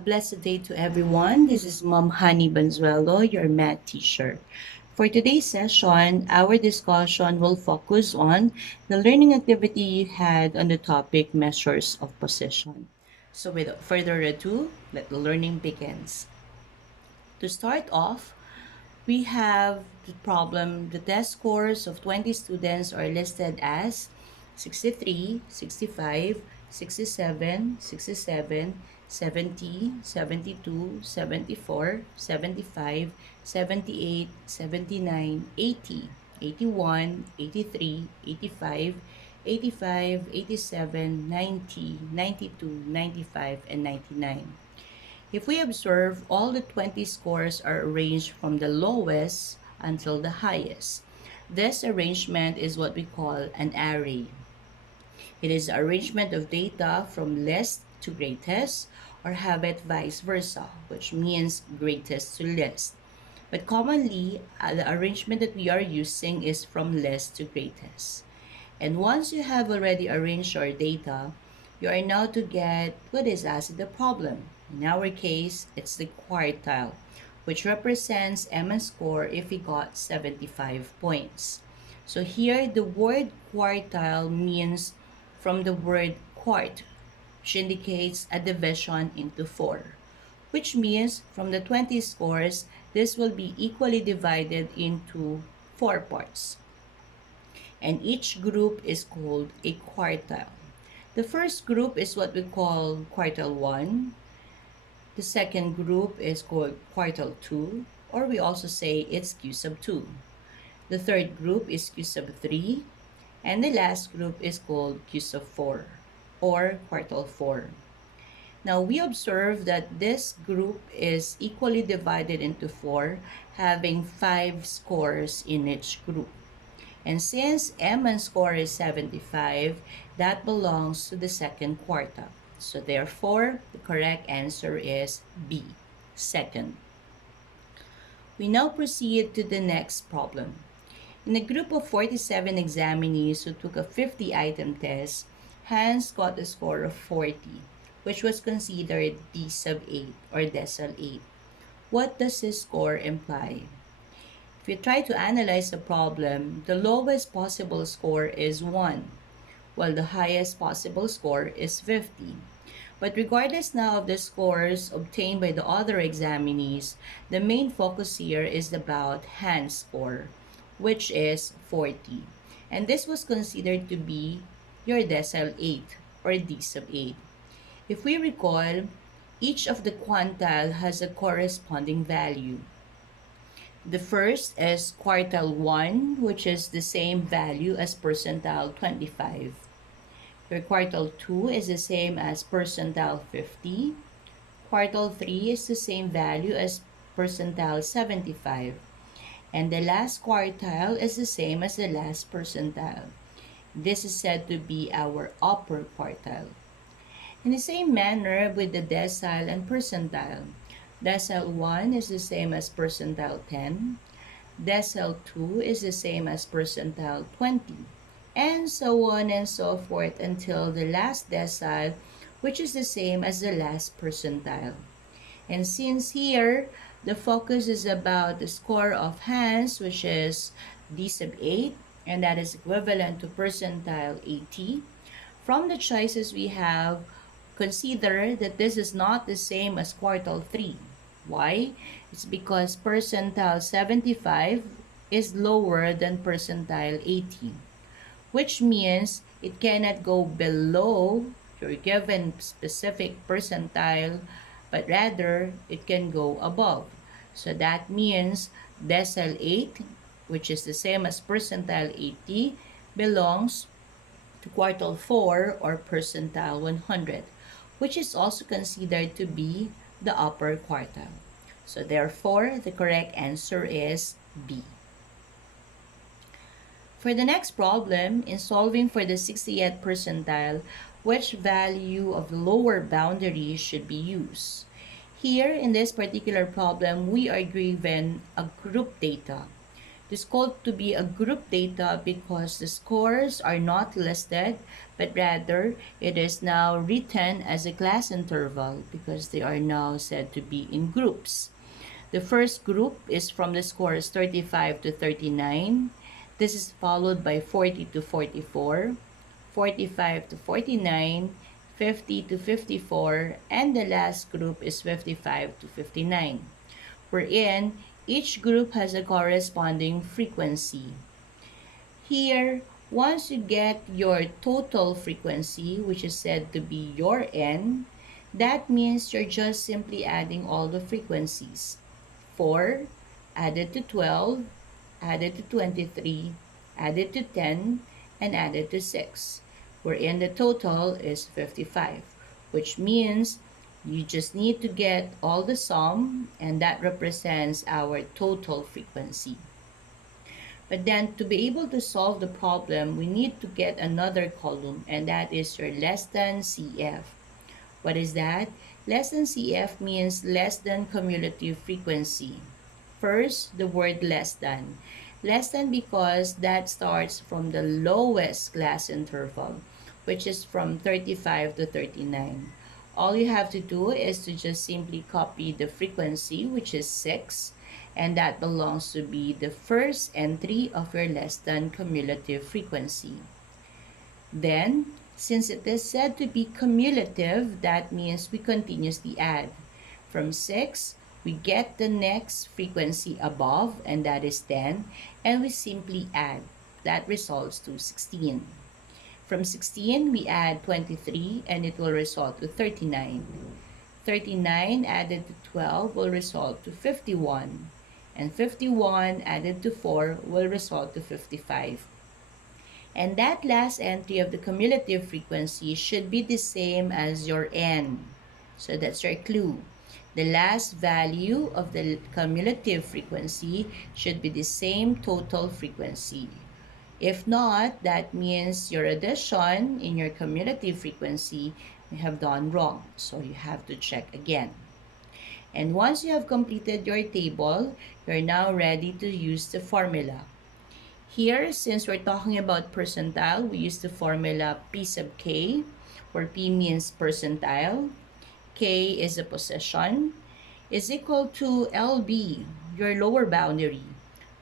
A blessed day to everyone. This is Mom Honey Banzuelo, your math teacher. For today's session, our discussion will focus on the learning activity you had on the topic measures of position. So without further ado, let the learning begins. To start off, we have the problem. The test scores of 20 students are listed as 63, 65, 67, 67, 70, 72, 74, 75, 78, 79, 80, 81, 83, 85, 85, 87, 90, 92, 95, and 99. If we observe, all the 20 scores are arranged from the lowest until the highest. This arrangement is what we call an array. It is the arrangement of data from least to greatest, or have it vice versa, which means greatest to least. But commonly, the arrangement that we are using is from least to greatest. And once you have already arranged your data, you are now to get what is asked in the problem. In our case, it's the quartile, which represents Emma's score if he got 75 points. So here, the word quartile means from the word quart, which indicates a division into 4, which means from the 20 scores, this will be equally divided into 4 parts, and each group is called a quartile. The first group is what we call quartile 1. The second group is called quartile 2, or we also say it's Q sub 2. The third group is Q sub 3, and the last group is called Q sub 4, or quartile 4. Now we observe that this group is equally divided into 4, having 5 scores in each group. And since Emma's score is 75, that belongs to the second quartile. So therefore, the correct answer is B, second. We now proceed to the next problem. In a group of 47 examinees who took a 50-item test, Hans got a score of 40, which was considered D sub 8 or decile 8. What does his score imply? If you try to analyze the problem, the lowest possible score is 1, while the highest possible score is 50. But regardless now of the scores obtained by the other examinees, the main focus here is about Hans' score, which is 40. And this was considered to be your decile 8 or D sub 8. If we recall, each of the quantile has a corresponding value. The first is quartile 1, which is the same value as percentile 25. Your quartile 2 is the same as percentile 50. Quartile 3 is the same value as percentile 75. And the last quartile is the same as the last percentile. This is said to be our upper quartile. In the same manner with the decile and percentile, decile 1 is the same as percentile 10, decile 2 is the same as percentile 20, and so on and so forth until the last decile, which is the same as the last percentile. And since here, the focus is about the score of Hans, which is D sub 8, and that is equivalent to percentile 80, from the choices we have, consider that this is not the same as quartile 3. Why? It's because percentile 75 is lower than percentile 80, which means it cannot go below your given specific percentile, but rather it can go above. So that means decile 8, which is the same as percentile 80, belongs to quartile 4 or percentile 100, which is also considered to be the upper quartile. So therefore, the correct answer is B. For the next problem, in solving for the 60th percentile, which value of the lower boundary should be used? Here, in this particular problem, we are given a group data. This is called to be a group data because the scores are not listed, but rather it is now written as a class interval because they are now said to be in groups. The first group is from the scores 35 to 39. This is followed by 40 to 44, 45 to 49, 50 to 54, and the last group is 55 to 59, wherein each group has a corresponding frequency. Here, once you get your total frequency, which is said to be your n, that means you're just simply adding all the frequencies. 4 added to 12, added to 23, added to 10, and added to 6, wherein the total is 55, which means you just need to get all the sum, and that represents our total frequency. But then to be able to solve the problem, we need to get another column, and that is your less than CF. What is that? Less than CF means less than cumulative frequency. First, the word less than. Less than because that starts from the lowest class interval, which is from 35 to 39. All you have to do is to just simply copy the frequency, which is 6, and that belongs to be the first entry of your less than cumulative frequency. Then, since it is said to be cumulative, that means we continuously add. From 6, we get the next frequency above, and that is 10, and we simply add. That results to 16. From 16, we add 23, and it will result to 39. 39 added to 12 will result to 51, and 51 added to 4 will result to 55. And that last entry of the cumulative frequency should be the same as your n. So that's your clue. The last value of the cumulative frequency should be the same total frequency. If not, that means your addition in your cumulative frequency may have done wrong. So you have to check again. And once you have completed your table, you're now ready to use the formula. Here, since we're talking about percentile, we use the formula P sub k, where P means percentile, K is a position, is equal to LB, your lower boundary,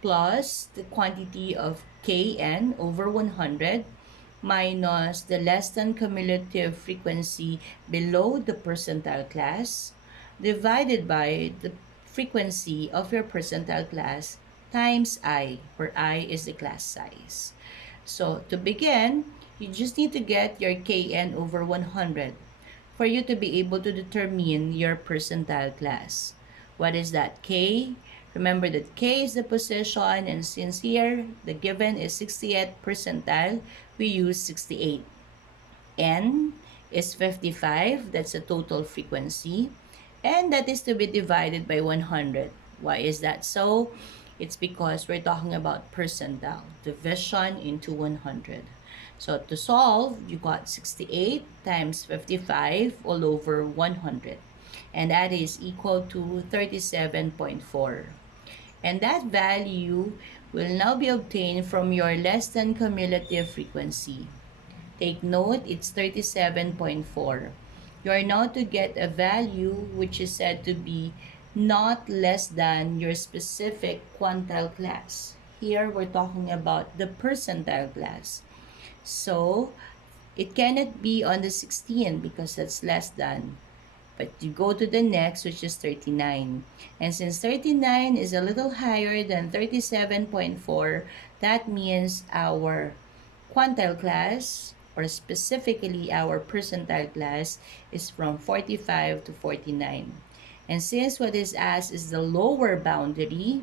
plus the quantity of Kn over 100 minus the less than cumulative frequency below the percentile class divided by the frequency of your percentile class times I, where I is the class size. So to begin, you just need to get your Kn over 100 for you to be able to determine your percentile class. What is that? K. Remember that K is the position, and since here the given is 60th percentile, we use 68. N is 55, that's the total frequency, and that is to be divided by 100. Why is that so? It's because we're talking about percentile, division into 100. So to solve, you got 68 times 55 all over 100. And that is equal to 37.4. And that value will now be obtained from your less than cumulative frequency. Take note, it's 37.4. You are now to get a value which is said to be not less than your specific quantile class. Here, we're talking about the percentile class. So, it cannot be on the 16 because that's less than. But you go to the next, which is 39. And since 39 is a little higher than 37.4, that means our quantile class, or specifically our percentile class, is from 45 to 49. And since what is asked is the lower boundary,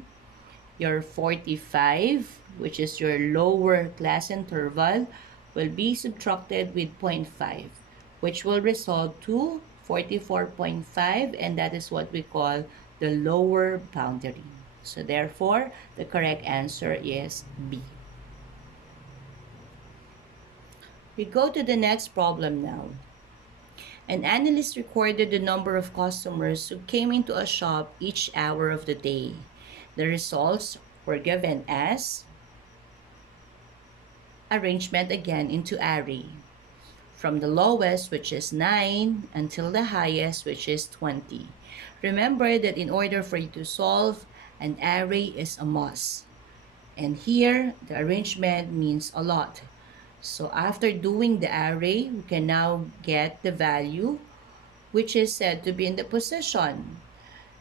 your 45, which is your lower class interval, will be subtracted with 0.5, which will result to 44.5, and that is what we call the lower boundary. So therefore, the correct answer is B. We go to the next problem now. An analyst recorded the number of customers who came into a shop each hour of the day. The results were given as arrangement again into array. From the lowest, which is 9, until the highest, which is 20. Remember that in order for you to solve, an array is a must. And here, the arrangement means a lot. So after doing the array, we can now get the value, which is said to be in the position.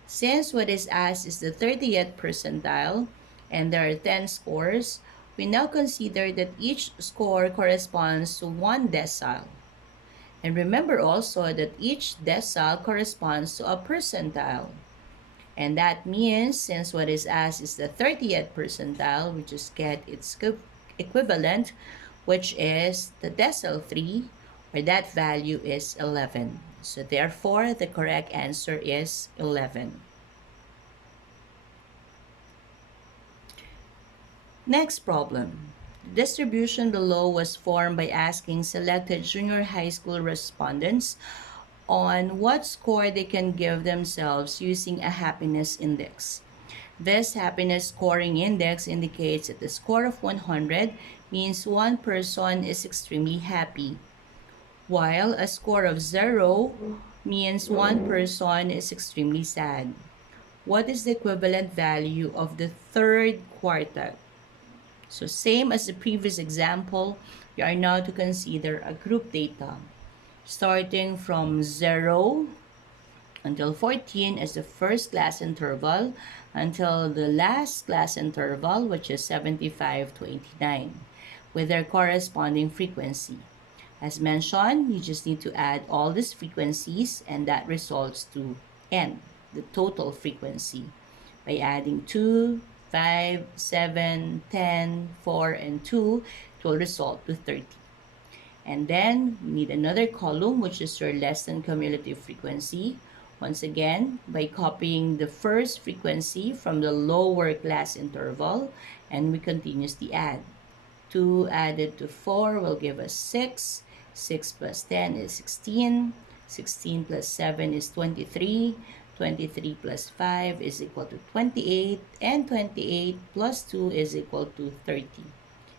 Since what is asked is the 30th percentile, and there are 10 scores, we now consider that each score corresponds to one decile. And remember also that each decile corresponds to a percentile. And that means since what is asked is the 30th percentile, we just get its equivalent, which is the decile 3, where that value is 11. So therefore, the correct answer is 11. Next problem. The distribution below was formed by asking selected junior high school respondents on what score they can give themselves using a happiness index. This happiness scoring index indicates that the score of 100 means one person is extremely happy, while a score of 0 means one person is extremely sad. What is the equivalent value of the third quartile? So same as the previous example, we are now to consider a group data. Starting from 0 until 14 is the first class interval until the last class interval, which is 75 to 89, with their corresponding frequency. As mentioned, you just need to add all these frequencies and that results to n, the total frequency, by adding 2, 5, 7, 10, 4, and 2, it will result to 30. And then we need another column, which is your less than cumulative frequency. Once again, by copying the first frequency from the lower class interval, and we continuously add. 2 added to 4 will give us 6. 6 plus 10 is 16. 16 plus 7 is 23. 23 plus 5 is equal to 28. And 28 plus 2 is equal to 30.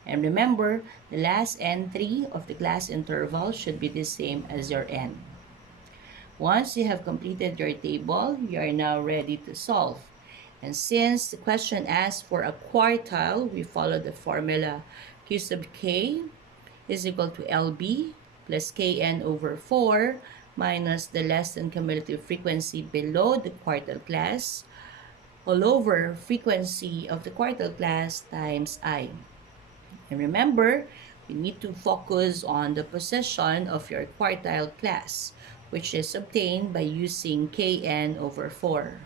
And remember, the last entry of the class interval should be the same as your n. Once you have completed your table, you are now ready to solve. And since the question asks for a quartile, we follow the formula Q sub k is equal to LB plus Kn over 4 minus the less than cumulative frequency below the quartile class all over frequency of the quartile class times I. And remember, we need to focus on the position of your quartile class, which is obtained by using Kn over 4.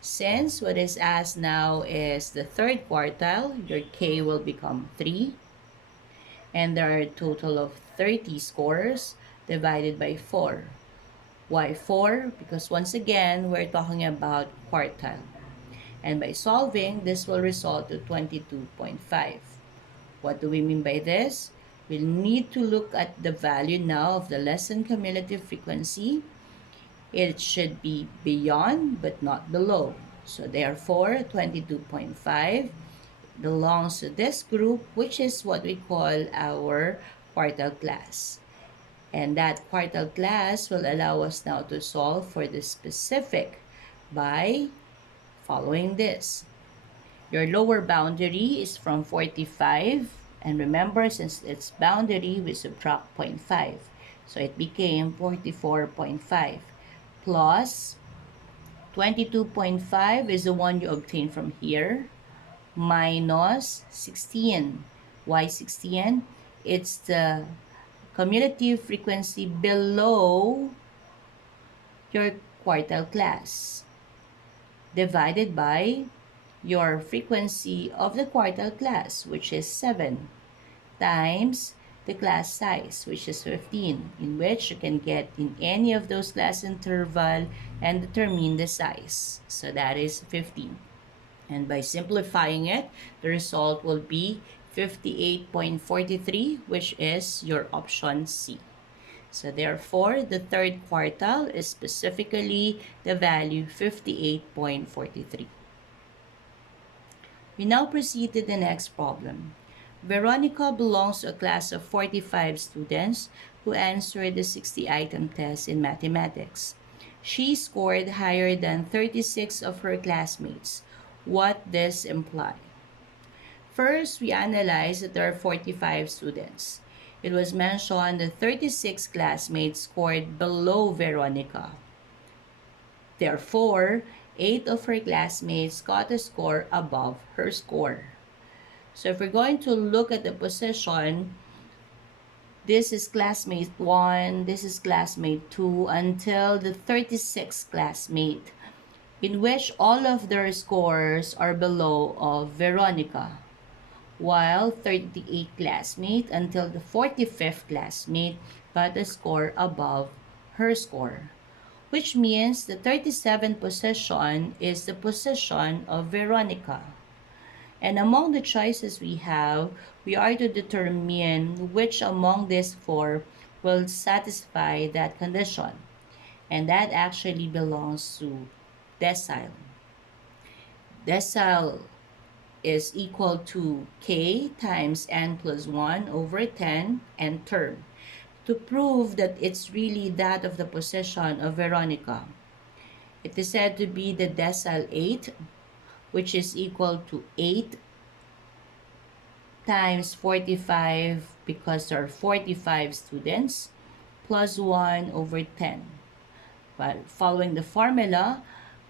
Since what is asked now is the third quartile, your K will become 3. And there are a total of 30 scores divided by 4. Why 4? Because once again, we're talking about quartile. And by solving, this will result to 22.5. What do we mean by this? We'll need to look at the value now of the less than cumulative frequency. It should be beyond but not below. So therefore, 22.5 belongs to this group, which is what we call our quartile class. And that quartile class will allow us now to solve for the specific by following this. Your lower boundary is from 45, and remember, since it's boundary, we subtract 0.5. So it became 44.5 plus 22.5 is the one you obtained from here, minus 16. Why 16? It's the cumulative frequency below your quartile class divided by your frequency of the quartile class, which is 7, times the class size, which is 15, in which you can get in any of those class interval and determine the size. So that is 15. And by simplifying it, the result will be 58.43, which is your option C. So therefore, the third quartile is specifically the value 58.43. We now proceed to the next problem. Veronica belongs to a class of 45 students who answered the 60-item test in mathematics. She scored higher than 36 of her classmates. What does this imply? First, we analyze that there are 45 students. It was mentioned that 36 classmates scored below Veronica. Therefore, 8 of her classmates got a score above her score. So if we're going to look at the position, this is classmate 1, this is classmate 2, until the 36th classmate, in which all of their scores are below of Veronica, while 38 classmate until the 45th classmate got a score above her score, which means the 37th position is the position of Veronica. And among the choices we are to determine which among these four will satisfy that condition. And that actually belongs to decile. Decile is equal to k times n plus 1 over 10 and term. To prove that it's really that of the position of Veronica, it is said to be the decile 8, which is equal to 8 times 45, because there are 45 students, plus 1 over 10. But following the formula,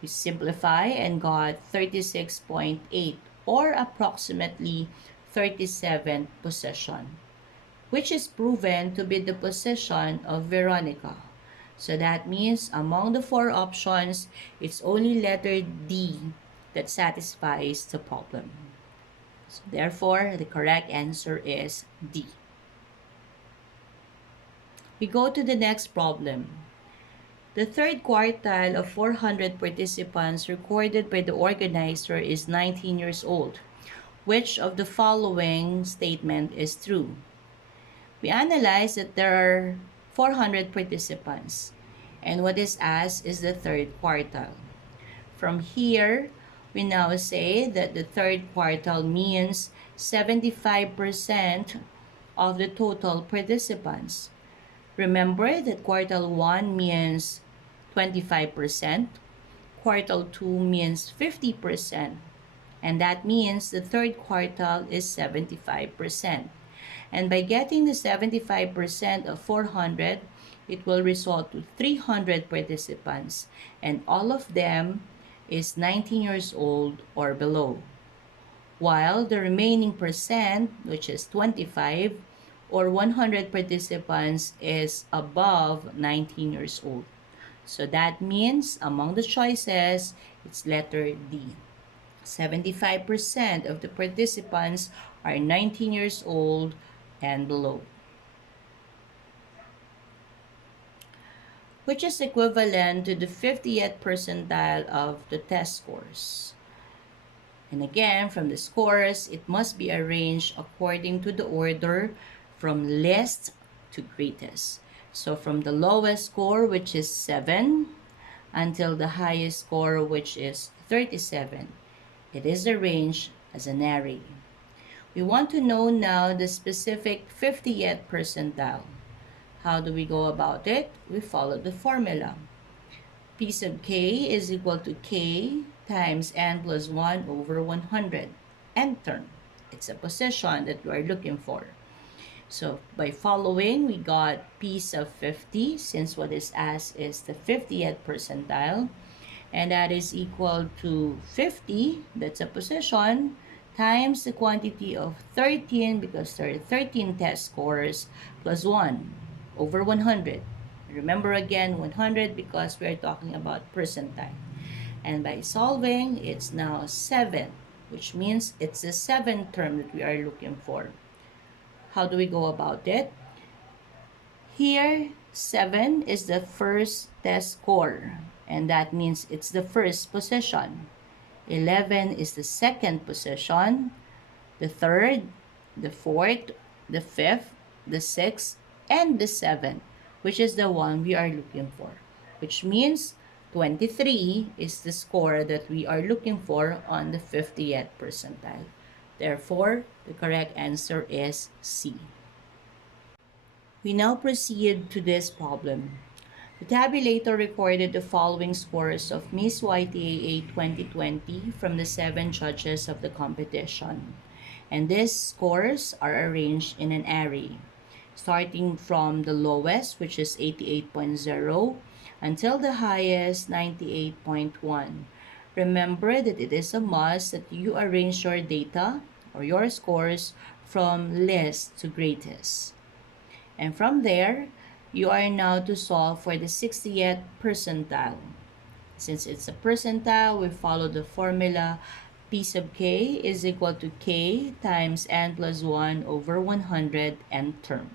we simplify and got 36.8, or approximately 37th position, which is proven to be the position of Veronica. So that means among the four options, it's only letter D that satisfies the problem. So therefore, the correct answer is D. We go to the next problem. The third quartile of 400 participants recorded by the organizer is 19 years old. Which of the following statement is true? We analyze that there are 400 participants, and what is asked is the third quartile. From here, we now say that the third quartile means 75% of the total participants. Remember that quartile 1 means 25%, quartile 2 means 50%, and that means the third quartile is 75%. And by getting the 75% of 400, it will result to 300 participants, and all of them is 19 years old or below, while the remaining percent, which is 25 or 100 participants, is above 19 years old. So that means among the choices, it's letter D. 75% of the participants are 19 years old and below, which is equivalent to the 50th percentile of the test scores. And again, from the scores, it must be arranged according to the order from least to greatest. So from the lowest score, which is 7, until the highest score, which is 37. It is arranged as an array. We want to know now the specific 50th percentile. How do we go about it? We follow the formula. P sub k is equal to k times n plus 1 over 100. N term. It's a position that we are looking for. So by following, we got P sub 50, since what is asked is the 50th percentile. And that is equal to 50, that's a position, times the quantity of 13, because there are 13 test scores, plus 1 over 100. Remember again, 100 because we are talking about percentile. And by solving, it's now 7, which means it's the 7th term that we are looking for. How do we go about it? Here, 7 is the first test score, and that means it's the first position. 11 is the second position, the third, the fourth, the fifth, the sixth, and the seventh, which is the one we are looking for. Which means 23 is the score that we are looking for on the 50th percentile. Therefore, the correct answer is C. We now proceed to this problem. The tabulator recorded the following scores of Miss YTAA 2020 from the 7 judges of the competition. And these scores are arranged in an array, starting from the lowest, which is 88.0, until the highest, 98.1. Remember that it is a must that you arrange your data or your scores from least to greatest. And from there, you are now to solve for the 60th percentile. Since it's a percentile, we follow the formula P sub k is equal to k times n plus 1 over 100 n term.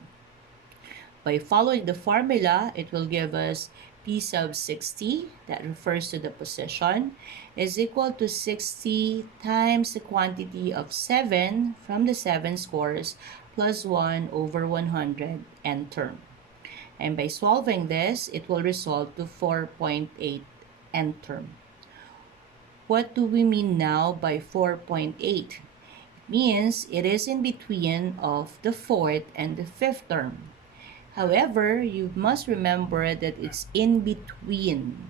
By following the formula, it will give us P sub 60, that refers to the position, is equal to 60 times the quantity of 7 from the 7 scores plus 1 over 100 n term. And by solving this, it will result to 4.8 n term. What do we mean now by 4.8? It means it is in between of the fourth and the fifth term. However, you must remember that it's in between,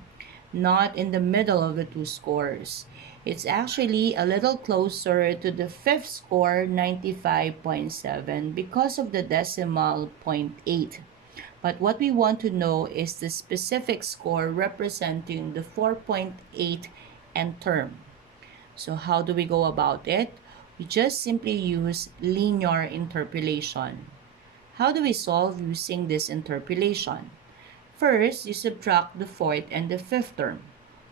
not in the middle of the two scores. It's actually a little closer to the fifth score, 95.7, because of the decimal 0.8. But what we want to know is the specific score representing the 4.8 n term. So how do we go about it? We just simply use linear interpolation. How do we solve using this interpolation? First, you subtract the fourth and the fifth term,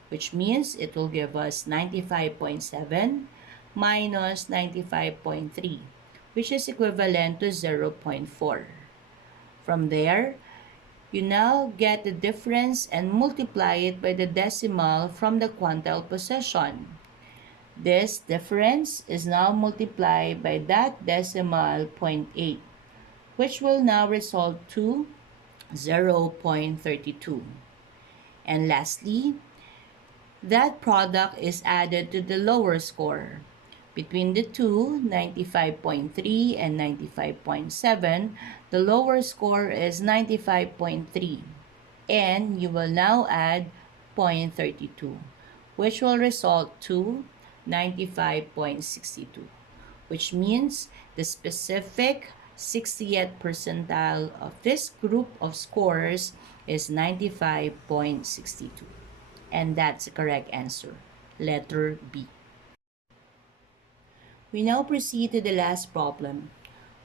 which means it will give us 95.7 minus 95.3, which is equivalent to 0.4. From there, you now get the difference and multiply it by the decimal from the quantile position. This difference is now multiplied by that decimal 0.8, which will now result to 0.32. And lastly, that product is added to the lower score. Between the two, 95.3 and 95.7, the lower score is 95.3. And you will now add 0.32, which will result to 95.62, which means the specific 60th percentile of this group of scores is 95.62. And that's the correct answer, letter B. We now proceed to the last problem,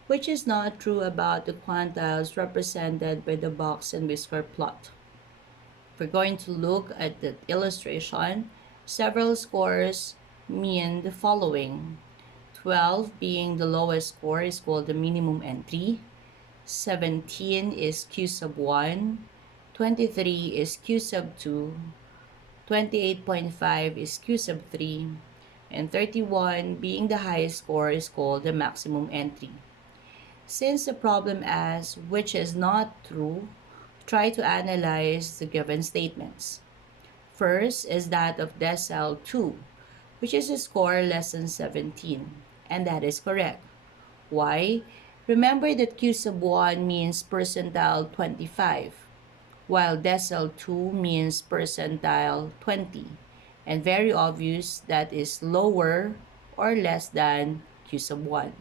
which is not true about the quantiles represented by the box and whisker plot. We're going to look at the illustration. Several scores mean the following. 12 being the lowest score is called the minimum entry. 17 is Q sub 1. 23 is Q sub 2. 28.5 is Q sub 3. And 31 being the highest score is called the maximum entry. Since the problem asks which is not true, try to analyze the given statements. First is that of decile 2, which is a score less than 17, and that is correct. Why? Remember that Q sub 1 means percentile 25, while decile 2 means percentile 20, and very obvious that is lower or less than Q sub 1.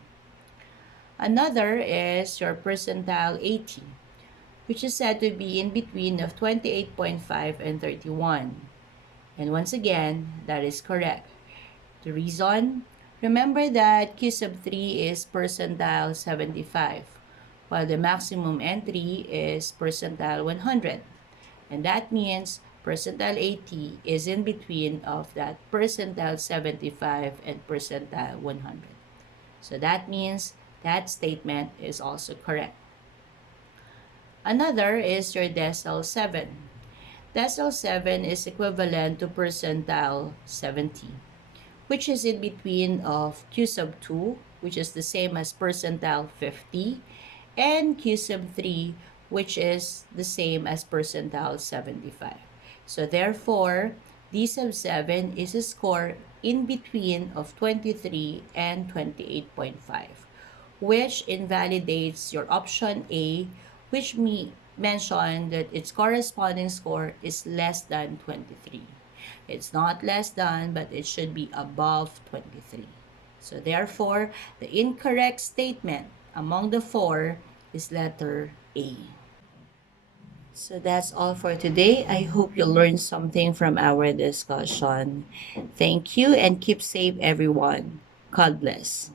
Another is your percentile 80, which is said to be in between of 28.5 and 31. And once again, that is correct. The reason? Remember that Q sub 3 is percentile 75, while the maximum entry is percentile 100. And that means percentile 80 is in between of that percentile 75 and percentile 100. So that means that statement is also correct. Another is your decile 7. Decile 7 is equivalent to percentile 70, which is in between of Q sub 2, which is the same as percentile 50, and Q sub 3, which is the same as percentile 75. So therefore, D sub 7 is a score in between of 23 and 28.5, which invalidates your option A, which mentioned that its corresponding score is less than 23. It's not less than, but it should be above 23. So therefore, the incorrect statement among the four is letter A. So that's all for today. I hope you learned something from our discussion. Thank you and keep safe, everyone. God bless.